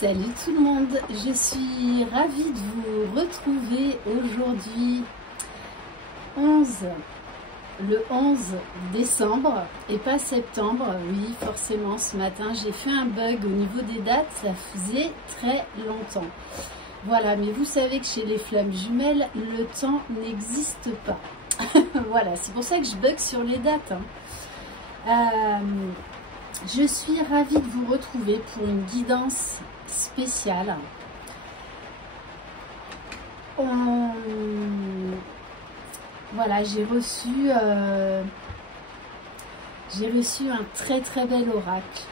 Salut tout le monde, je suis ravie de vous retrouver aujourd'hui le 11 décembre et pas septembre. Oui, forcément ce matin j'ai fait un bug au niveau des dates, ça faisait très longtemps. Voilà, mais vous savez que chez les flammes jumelles, le temps n'existe pas. Voilà, c'est pour ça que je bug sur les dates. Je suis ravie de vous retrouver pour une guidance spéciale. Voilà, j'ai reçu un très bel oracle.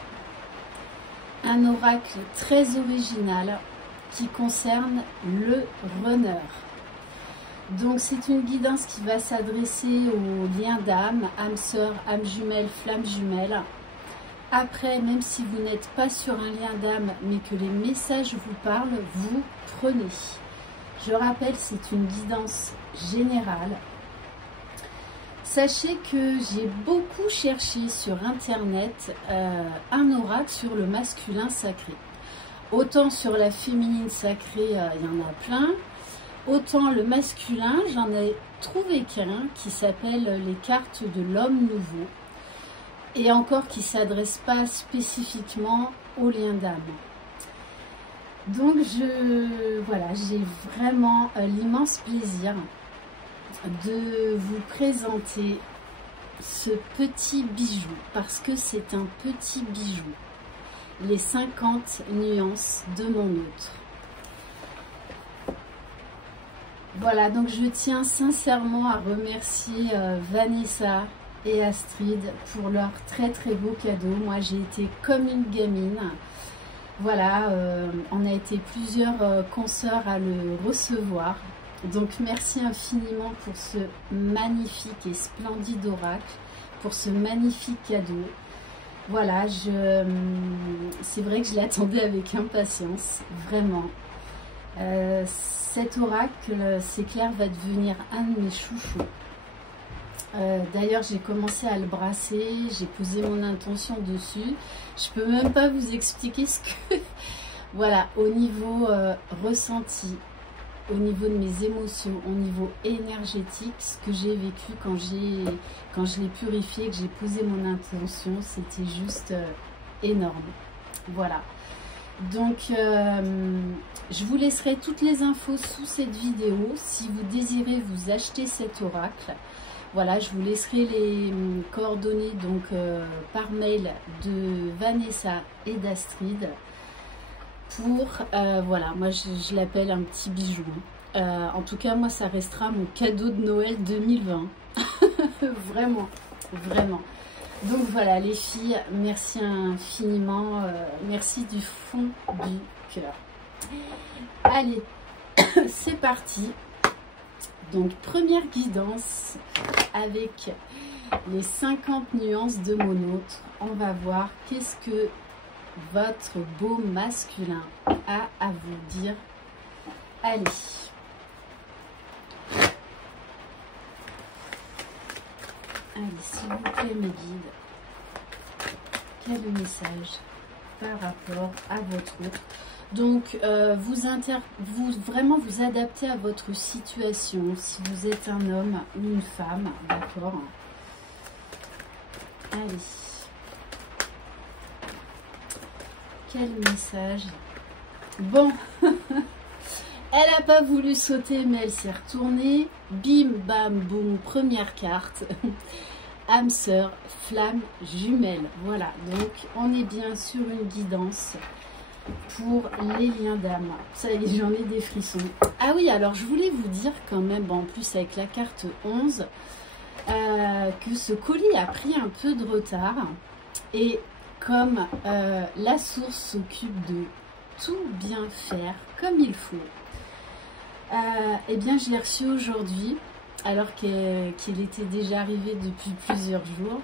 Un oracle très original qui concerne le runner. Donc c'est une guidance qui va s'adresser aux liens d'âme, âme sœur, âme jumelle, flamme jumelle. Après, même si vous n'êtes pas sur un lien d'âme, mais que les messages vous parlent, vous prenez. Je rappelle, c'est une guidance générale. Sachez que j'ai beaucoup cherché sur Internet un oracle sur le masculin sacré. Autant sur la féminine sacrée, il y en a plein. Autant le masculin, j'en ai trouvé qu'un qui s'appelle les cartes de l'homme nouveau. Et encore qui ne s'adresse pas spécifiquement aux liens d'âme. Donc voilà, j'ai vraiment l'immense plaisir de vous présenter ce petit bijou, parce que c'est un petit bijou, les 50 nuances de mon autre. Voilà, donc je tiens sincèrement à remercier Vanessa et Astrid pour leur très beau cadeau. Moi j'ai été comme une gamine. Voilà, on a été plusieurs consoeurs à le recevoir. Donc merci infiniment pour ce magnifique et splendide oracle, pour ce magnifique cadeau. Voilà, c'est vrai que je l'attendais avec impatience, vraiment. Cet oracle, c'est clair, va devenir un de mes chouchous. D'ailleurs j'ai commencé à le brasser, j'ai posé mon intention dessus. Je peux même pas vous expliquer ce que voilà, au niveau ressenti, au niveau de mes émotions, au niveau énergétique, ce que j'ai vécu quand je l'ai purifié, que j'ai posé mon intention, c'était juste énorme. Voilà, donc je vous laisserai toutes les infos sous cette vidéo si vous désirez vous acheter cet oracle. Voilà, je vous laisserai les coordonnées donc par mail de Vanessa et d'Astrid pour, voilà, moi je l'appelle un petit bijou. En tout cas, moi ça restera mon cadeau de Noël 2020. Vraiment, vraiment. Donc voilà les filles, merci infiniment, merci du fond du cœur. Allez, c'est parti. Donc première guidance avec les 50 nuances de mon autre. On va voir qu'est-ce que votre beau masculin a à vous dire. Allez. Allez, s'il vous plaît mes guides, quel message par rapport à votre autre? Donc, vraiment vous adaptez à votre situation, si vous êtes un homme ou une femme, d'accord? Allez. Quel message? Bon, elle n'a pas voulu sauter, mais elle s'est retournée. Bim, bam, boum, première carte. Âme sœur, flamme jumelle. Voilà, donc on est bien sur une guidance pour les liens d'âme. Ça y est, j'en ai des frissons. Ah oui, alors je voulais vous dire quand même, bon, en plus avec la carte 11, que ce colis a pris un peu de retard. Et comme la source s'occupe de tout bien faire comme il faut, eh bien je l'ai reçu aujourd'hui, alors qu'il était déjà arrivé depuis plusieurs jours.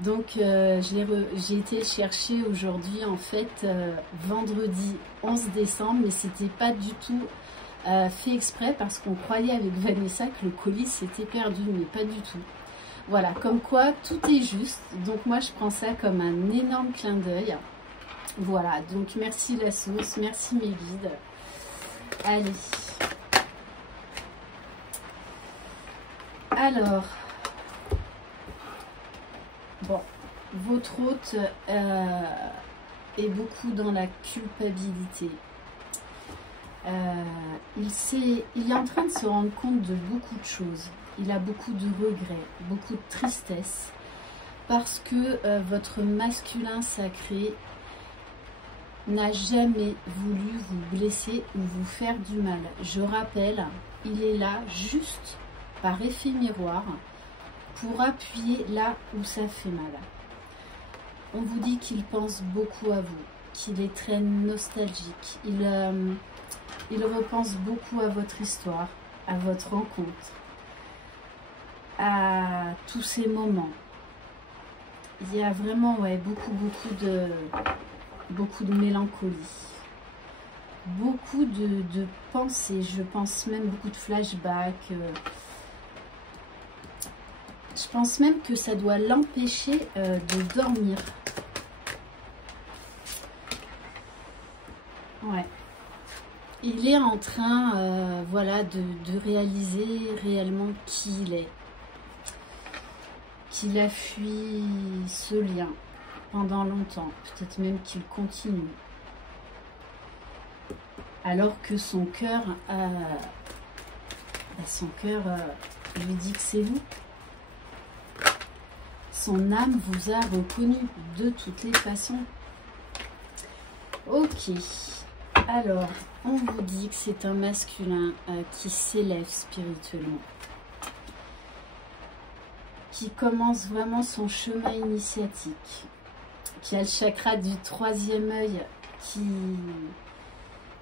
Donc j'ai été le chercher aujourd'hui, en fait vendredi 11 décembre, mais c'était pas du tout fait exprès, parce qu'on croyait avec Vanessa que le colis s'était perdu, mais pas du tout. Voilà, comme quoi tout est juste. Donc moi je prends ça comme un énorme clin d'œil. Voilà, donc merci la source, merci mes guides. Allez. Alors, bon, votre hôte est beaucoup dans la culpabilité. Il est en train de se rendre compte de beaucoup de choses. Il a beaucoup de regrets, beaucoup de tristesse, parce que votre masculin sacré n'a jamais voulu vous blesser ou vous faire du mal. Je rappelle, il est là juste par effet miroir pour appuyer là où ça fait mal. On vous dit qu'il pense beaucoup à vous, qu'il est très nostalgique. Il repense beaucoup à votre histoire, à votre rencontre, à tous ces moments. Il y a vraiment beaucoup de mélancolie, beaucoup de pensées, je pense même beaucoup de flashbacks. Je pense même que ça doit l'empêcher de dormir. Ouais. Il est en train voilà, de réaliser réellement qui il est. Qu'il a fui ce lien pendant longtemps, peut-être même qu'il continue. Alors que son cœur lui dit que c'est vous. Son âme vous a reconnu de toutes les façons. Ok. Alors, on vous dit que c'est un masculin qui s'élève spirituellement. Qui commence vraiment son chemin initiatique. Qui a le chakra du 3e œil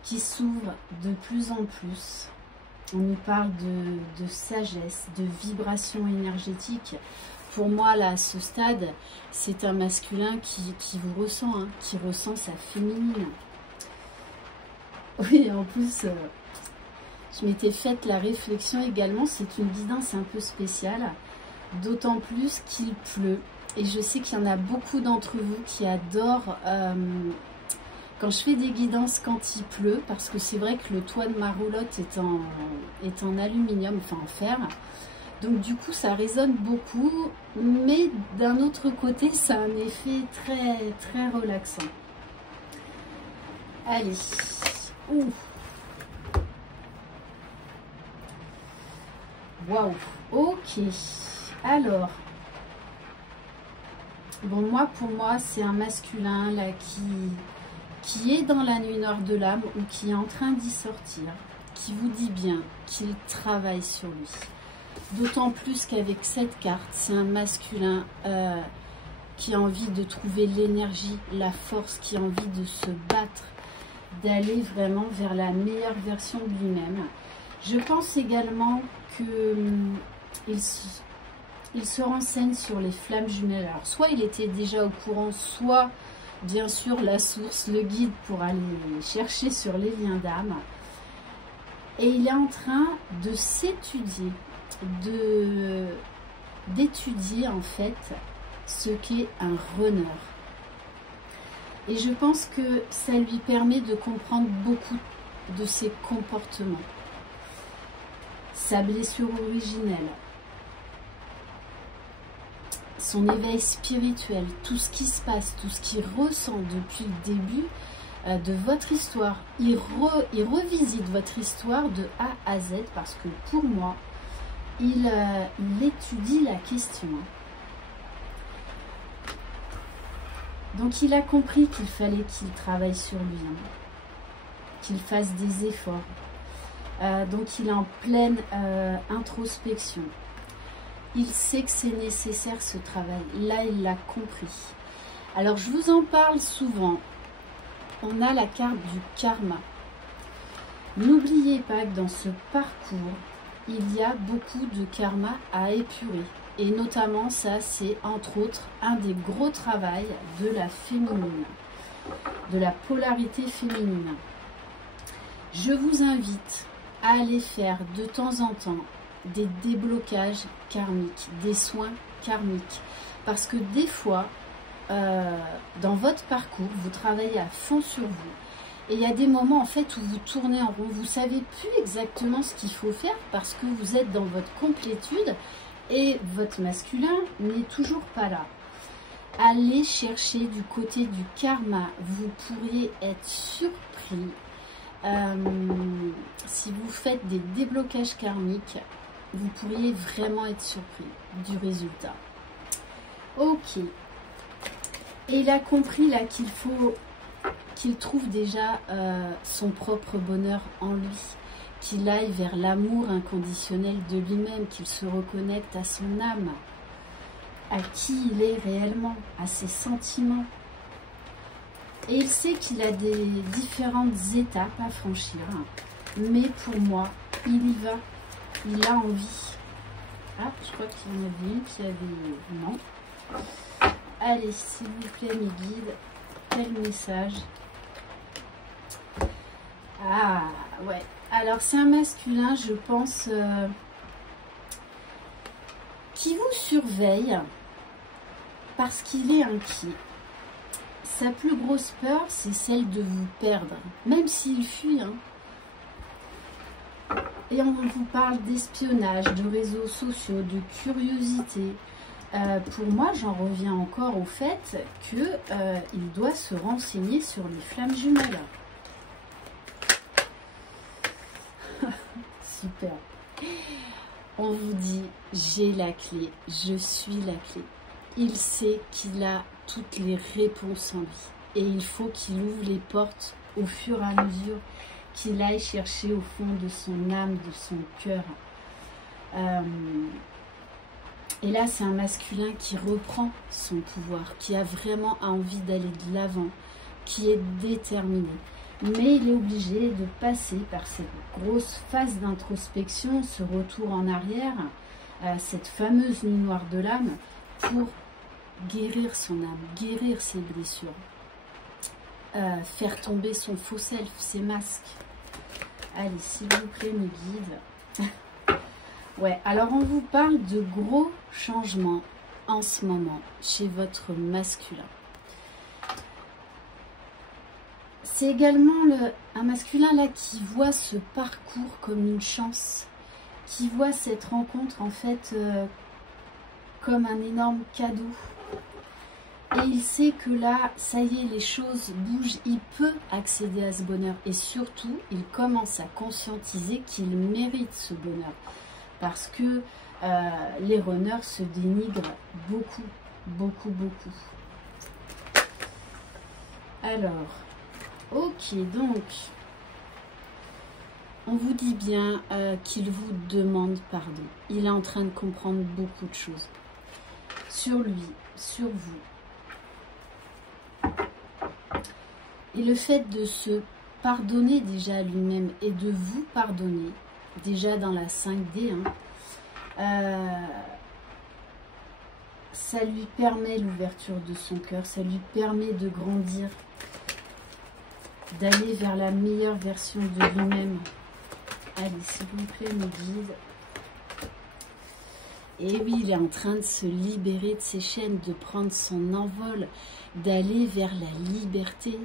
qui s'ouvre de plus en plus. On nous parle de sagesse, de vibration énergétique. Pour moi, là, à ce stade, c'est un masculin qui vous ressent, hein, qui ressent sa féminine. Oui, en plus, je m'étais faite la réflexion également, c'est une guidance un peu spéciale, d'autant plus qu'il pleut. Et je sais qu'il y en a beaucoup d'entre vous qui adorent quand je fais des guidances quand il pleut, parce que c'est vrai que le toit de ma roulotte est en aluminium, enfin en fer. Donc du coup ça résonne beaucoup, mais d'un autre côté ça a un effet très très relaxant. Allez, ouh, waouh, ok. Alors, bon pour moi c'est un masculin là qui est dans la nuit noire de l'âme ou qui est en train d'y sortir, qui vous dit bien qu'il travaille sur lui. D'autant plus qu'avec cette carte, c'est un masculin qui a envie de trouver l'énergie, la force, qui a envie de se battre, d'aller vraiment vers la meilleure version de lui-même. Je pense également qu'il se renseigne sur les flammes jumelles. Alors, soit il était déjà au courant, soit, bien sûr, la source, le guide pour aller chercher sur les liens d'âme. Et il est en train de s'étudier, d'étudier en fait ce qu'est un runner. Et je pense que ça lui permet de comprendre beaucoup de ses comportements, sa blessure originelle, son éveil spirituel, tout ce qui se passe, tout ce qu'il ressent depuis le début de votre histoire. Il revisite votre histoire de A à Z parce que pour moi, il étudie la question. Donc il a compris qu'il fallait qu'il travaille sur lui, qu'il fasse des efforts. Donc il est en pleine introspection. Il sait que c'est nécessaire ce travail. Là, il l'a compris. Alors je vous en parle souvent. On a la carte du karma. N'oubliez pas que dans ce parcours, il y a beaucoup de karma à épurer. Et notamment, ça, c'est entre autres un des gros travaux de la féminine, de la polarité féminine. Je vous invite à aller faire de temps en temps des déblocages karmiques, des soins karmiques. Parce que des fois, dans votre parcours, vous travaillez à fond sur vous. Et il y a des moments en fait où vous tournez en rond, vous ne savez plus exactement ce qu'il faut faire parce que vous êtes dans votre complétude et votre masculin n'est toujours pas là. Allez chercher du côté du karma, vous pourriez être surpris si vous faites des déblocages karmiques, vous pourriez vraiment être surpris du résultat. Ok. Et il a compris là qu'il trouve déjà son propre bonheur en lui, qu'il aille vers l'amour inconditionnel de lui-même, qu'il se reconnecte à son âme, à qui il est réellement, à ses sentiments. Et il sait qu'il a des différentes étapes à franchir, mais pour moi, il y va, il a envie. Ah, je crois qu'il y en avait une qui avait... Non. Allez, s'il vous plaît, mes guides, quel message? Ah, ouais. Alors, c'est un masculin, je pense, qui vous surveille parce qu'il est inquiet. Sa plus grosse peur, c'est celle de vous perdre, même s'il fuit. Et on vous parle d'espionnage, de réseaux sociaux, de curiosité. Pour moi, j'en reviens encore au fait qu'il doit se renseigner sur les flammes jumelles. Super. On vous dit, j'ai la clé, je suis la clé. Il sait qu'il a toutes les réponses en lui. Et il faut qu'il ouvre les portes au fur et à mesure, qu'il aille chercher au fond de son âme, de son cœur. Et là, c'est un masculin qui reprend son pouvoir, qui a vraiment envie d'aller de l'avant, qui est déterminé. Mais il est obligé de passer par cette grosse phase d'introspection, ce retour en arrière, cette fameuse nuit noire de l'âme, pour guérir son âme, guérir ses blessures, faire tomber son faux self, ses masques. Allez, s'il vous plaît, mes guides. Ouais, alors on vous parle de gros changements en ce moment chez votre masculin. C'est également un masculin là qui voit ce parcours comme une chance, qui voit cette rencontre en fait comme un énorme cadeau. Et il sait que là, ça y est, les choses bougent, il peut accéder à ce bonheur. Et surtout, il commence à conscientiser qu'il mérite ce bonheur. Parce que les runners se dénigrent beaucoup, beaucoup, beaucoup. Alors, ok, donc, on vous dit bien qu'il vous demande pardon. Il est en train de comprendre beaucoup de choses. Sur lui, sur vous. Et le fait de se pardonner déjà à lui-même et de vous pardonner, déjà dans la 5D, ça lui permet l'ouverture de son cœur, ça lui permet de grandir, d'aller vers la meilleure version de lui-même. Allez, s'il vous plaît, mes guides. Et oui, il est en train de se libérer de ses chaînes, de prendre son envol, d'aller vers la liberté,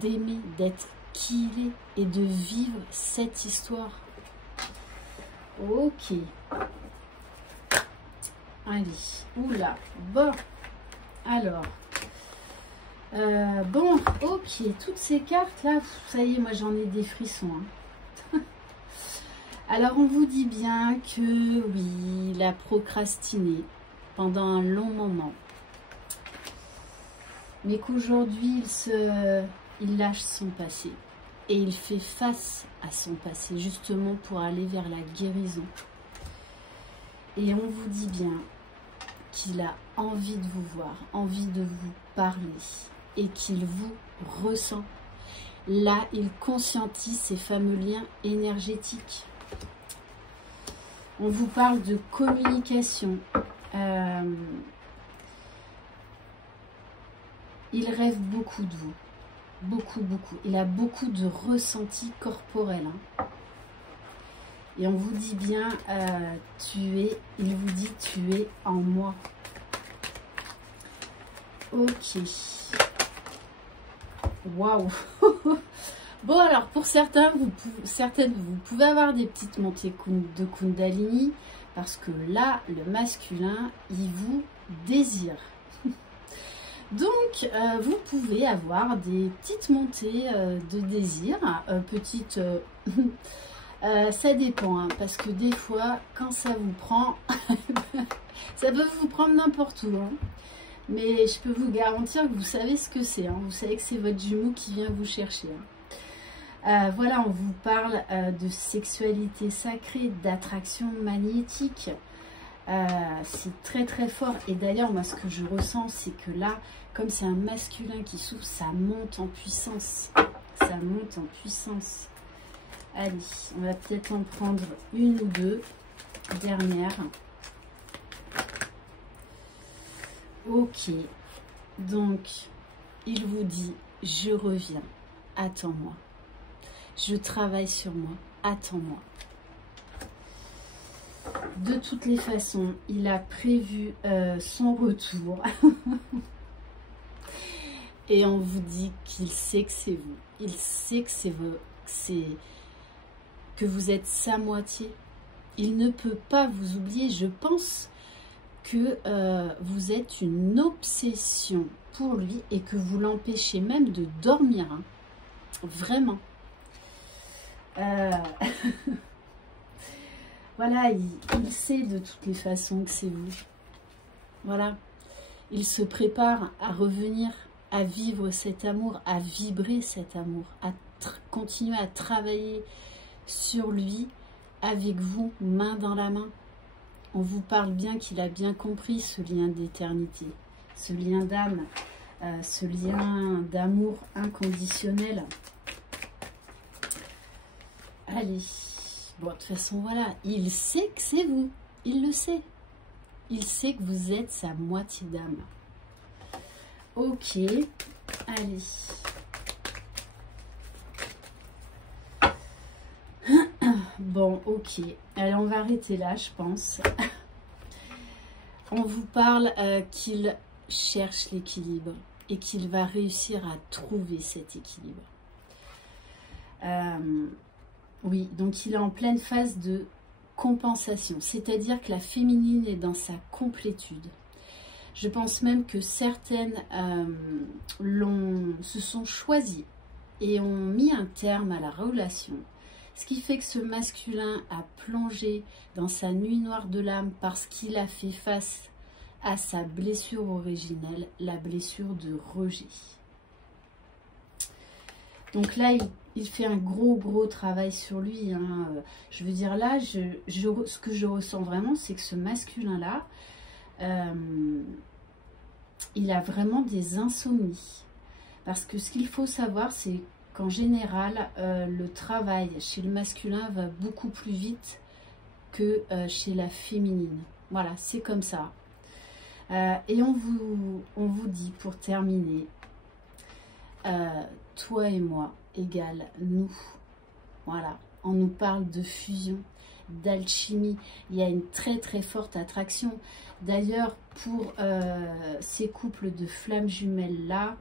d'aimer, d'être qui il est et de vivre cette histoire. Ok. Allez. Oula. Bon. Alors. Bon. Ok. Toutes ces cartes là, ça y est, moi j'en ai des frissons. Alors on vous dit bien que oui, il a procrastiné pendant un long moment. Mais qu'aujourd'hui il lâche son passé. Et il fait face à son passé, justement pour aller vers la guérison. Et on vous dit bien qu'il a envie de vous voir, envie de vous parler, et qu'il vous ressent. Là, il conscientise ces fameux liens énergétiques. On vous parle de communication. Il rêve beaucoup de vous. Beaucoup, beaucoup. Il a beaucoup de ressentis corporels. Et on vous dit bien, il vous dit, tu es en moi. Ok. Waouh. Bon, alors pour certains, certaines, vous pouvez avoir des petites montées de Kundalini parce que là, le masculin, il vous désire. Donc, vous pouvez avoir des petites montées de désir, petites... ça dépend, hein, parce que des fois, quand ça vous prend, ça peut vous prendre n'importe où. Hein. Mais je peux vous garantir que vous savez ce que c'est. Hein. Vous savez que c'est votre jumeau qui vient vous chercher. Hein. Voilà, on vous parle de sexualité sacrée, d'attraction magnétique. C'est très très fort. Et d'ailleurs, moi, ce que je ressens, c'est que là, comme c'est un masculin qui souffre, ça monte en puissance. Ça monte en puissance. Allez, on va peut-être en prendre une ou deux dernières. Ok, donc il vous dit, je reviens, attends-moi. Je travaille sur moi, attends-moi. De toutes les façons, il a prévu son retour. Et on vous dit qu'il sait que c'est vous. Il sait que c'est vous, que vous êtes sa moitié. Il ne peut pas vous oublier. Je pense que vous êtes une obsession pour lui et que vous l'empêchez même de dormir. Hein. Vraiment. Voilà, il sait de toutes les façons que c'est vous. Voilà. Il se prépare à revenir, à vivre cet amour, à vibrer cet amour, à continuer à travailler sur lui, avec vous, main dans la main. On vous parle bien qu'il a bien compris ce lien d'éternité, ce lien d'âme, ce lien d'amour inconditionnel. Allez, bon, de toute façon, voilà, il sait que c'est vous, il le sait. Il sait que vous êtes sa moitié d'âme. Ok, allez. Bon, ok. Allez, on va arrêter là, je pense. On vous parle qu'il cherche l'équilibre et qu'il va réussir à trouver cet équilibre. Oui, donc il est en pleine phase de compensation, c'est-à-dire que la féminine est dans sa complétude. Je pense même que certaines se sont choisies et ont mis un terme à la relation. Ce qui fait que ce masculin a plongé dans sa nuit noire de l'âme parce qu'il a fait face à sa blessure originelle, la blessure de rejet. Donc là, il fait un gros travail sur lui. Hein. Je veux dire, là, ce que je ressens vraiment, c'est que ce masculin-là, il a vraiment des insomnies. Parce que ce qu'il faut savoir, c'est qu'en général, le travail chez le masculin va beaucoup plus vite que chez la féminine. Voilà, c'est comme ça. Et on vous dit, pour terminer, toi et moi égale nous. Voilà, on nous parle de fusion, d'alchimie. Il y a une très forte attraction. D'ailleurs, pour ces couples de flammes jumelles là,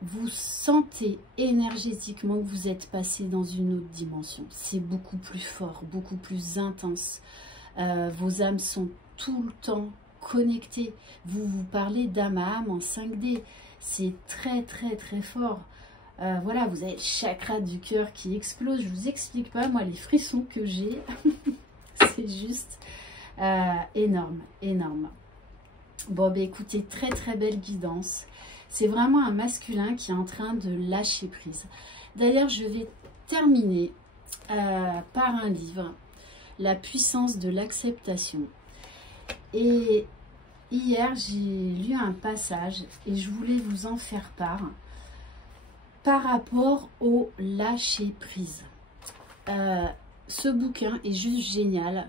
vous sentez énergétiquement que vous êtes passé dans une autre dimension. C'est beaucoup plus fort, beaucoup plus intense. Vos âmes sont tout le temps connectées. Vous parlez d'âme à âme en 5D. C'est très fort. Voilà, vous avez le chakra du cœur qui explose. Je vous explique pas, moi, les frissons que j'ai. C'est juste énorme. Bon, ben écoutez, très belle guidance. C'est vraiment un masculin qui est en train de lâcher prise. D'ailleurs, je vais terminer par un livre, La puissance de l'acceptation. Et hier, j'ai lu un passage et je voulais vous en faire part par rapport au lâcher prise. Ce bouquin est juste génial,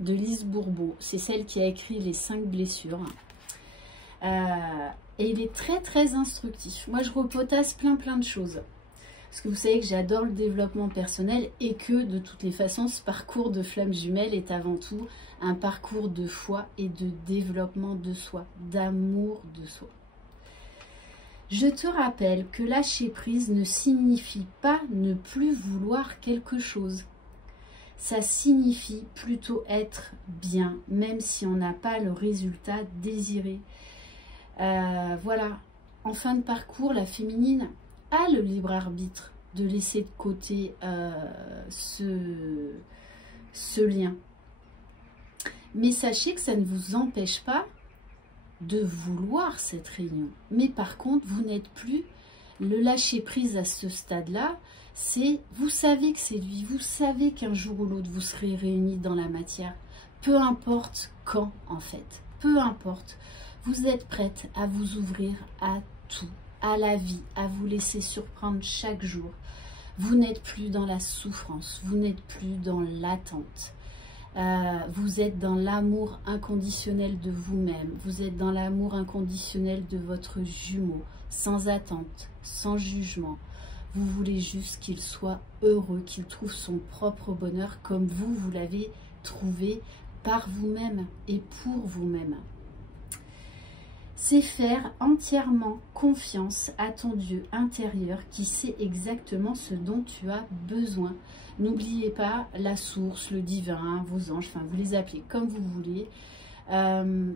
de Lise Bourbeau. C'est celle qui a écrit Les 5 blessures. Et il est très instructif. Moi, je repotasse plein de choses. parce que vous savez que j'adore le développement personnel et que de toutes les façons, ce parcours de flamme jumelle est avant tout un parcours de foi et de développement de soi, d'amour de soi. Je te rappelle que lâcher prise ne signifie pas ne plus vouloir quelque chose. Ça signifie plutôt être bien, même si on n'a pas le résultat désiré. Voilà, en fin de parcours, la féminine a le libre arbitre de laisser de côté ce lien. Mais sachez que ça ne vous empêche pas de vouloir cette réunion. Mais par contre, vous n'êtes plus le lâcher prise à ce stade-là. C'est, vous savez que c'est lui, vous savez qu'un jour ou l'autre, vous serez réunis dans la matière. Peu importe quand, en fait. Peu importe. Vous êtes prête à vous ouvrir à tout, à la vie, à vous laisser surprendre chaque jour. Vous n'êtes plus dans la souffrance, vous n'êtes plus dans l'attente. Vous êtes dans l'amour inconditionnel de vous-même. Vous êtes dans l'amour inconditionnel de votre jumeau, sans attente, sans jugement. Vous voulez juste qu'il soit heureux, qu'il trouve son propre bonheur comme vous, vous l'avez trouvé par vous-même et pour vous-même. C'est faire entièrement confiance à ton Dieu intérieur qui sait exactement ce dont tu as besoin. N'oubliez pas la source, le divin, vos anges, enfin vous les appelez comme vous voulez, ne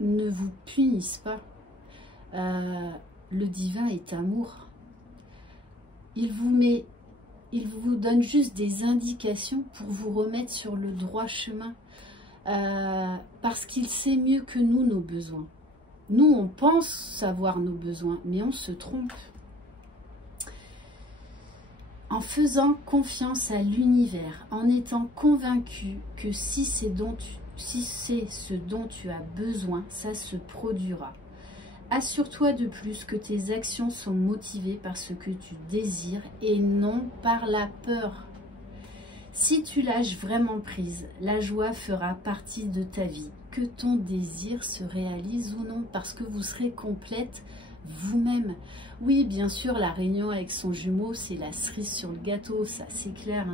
vous punissent pas. Le divin est amour. Il vous donne juste des indications pour vous remettre sur le droit chemin. Parce qu'il sait mieux que nous nos besoins. Nous, on pense savoir nos besoins, mais on se trompe. En faisant confiance à l'univers, en étant convaincu que si c'est ce dont tu as besoin, ça se produira. Assure-toi de plus que tes actions sont motivées par ce que tu désires et non par la peur. Si tu lâches vraiment prise, la joie fera partie de ta vie. Que ton désir se réalise ou non, parce que vous serez complète vous-même. Oui, bien sûr, la réunion avec son jumeau, c'est la cerise sur le gâteau, ça c'est clair.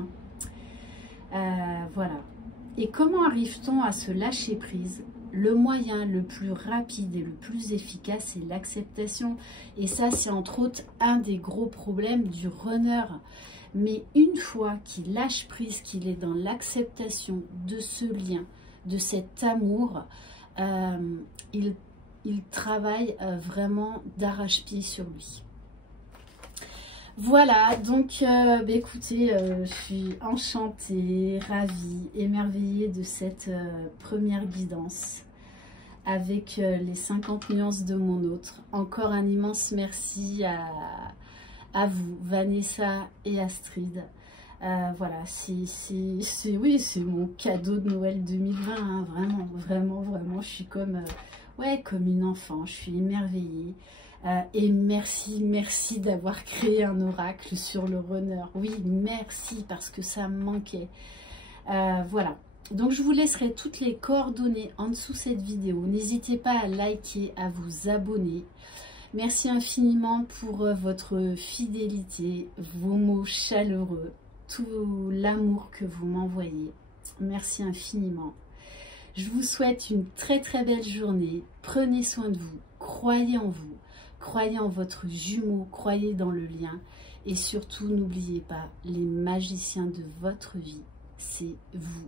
Hein. Voilà. Et comment arrive-t-on à se lâcher prise? Le moyen le plus rapide et le plus efficace, c'est l'acceptation. Et ça, c'est entre autres un des gros problèmes du runner. Mais une fois qu'il lâche prise, qu'il est dans l'acceptation de ce lien, de cet amour, il travaille vraiment d'arrache-pied sur lui. Voilà, donc écoutez, je suis enchantée, ravie, émerveillée de cette première guidance avec les 50 nuances de mon autre. Encore un immense merci à vous, Vanessa et Astrid. Voilà, c'est mon cadeau de Noël 2020, hein, vraiment, je suis comme, comme une enfant, je suis émerveillée. Et merci d'avoir créé un oracle sur le runner. Oui, merci, parce que ça me manquait. Voilà, donc je vous laisserai toutes les coordonnées en dessous de cette vidéo. N'hésitez pas à liker, à vous abonner. Merci infiniment pour votre fidélité, vos mots chaleureux, tout l'amour que vous m'envoyez. Merci infiniment. Je vous souhaite une très belle journée. Prenez soin de vous, croyez en vous, croyez en votre jumeau, croyez dans le lien. Et surtout, n'oubliez pas, les magiciens de votre vie, c'est vous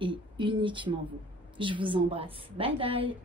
et uniquement vous. Je vous embrasse. Bye bye.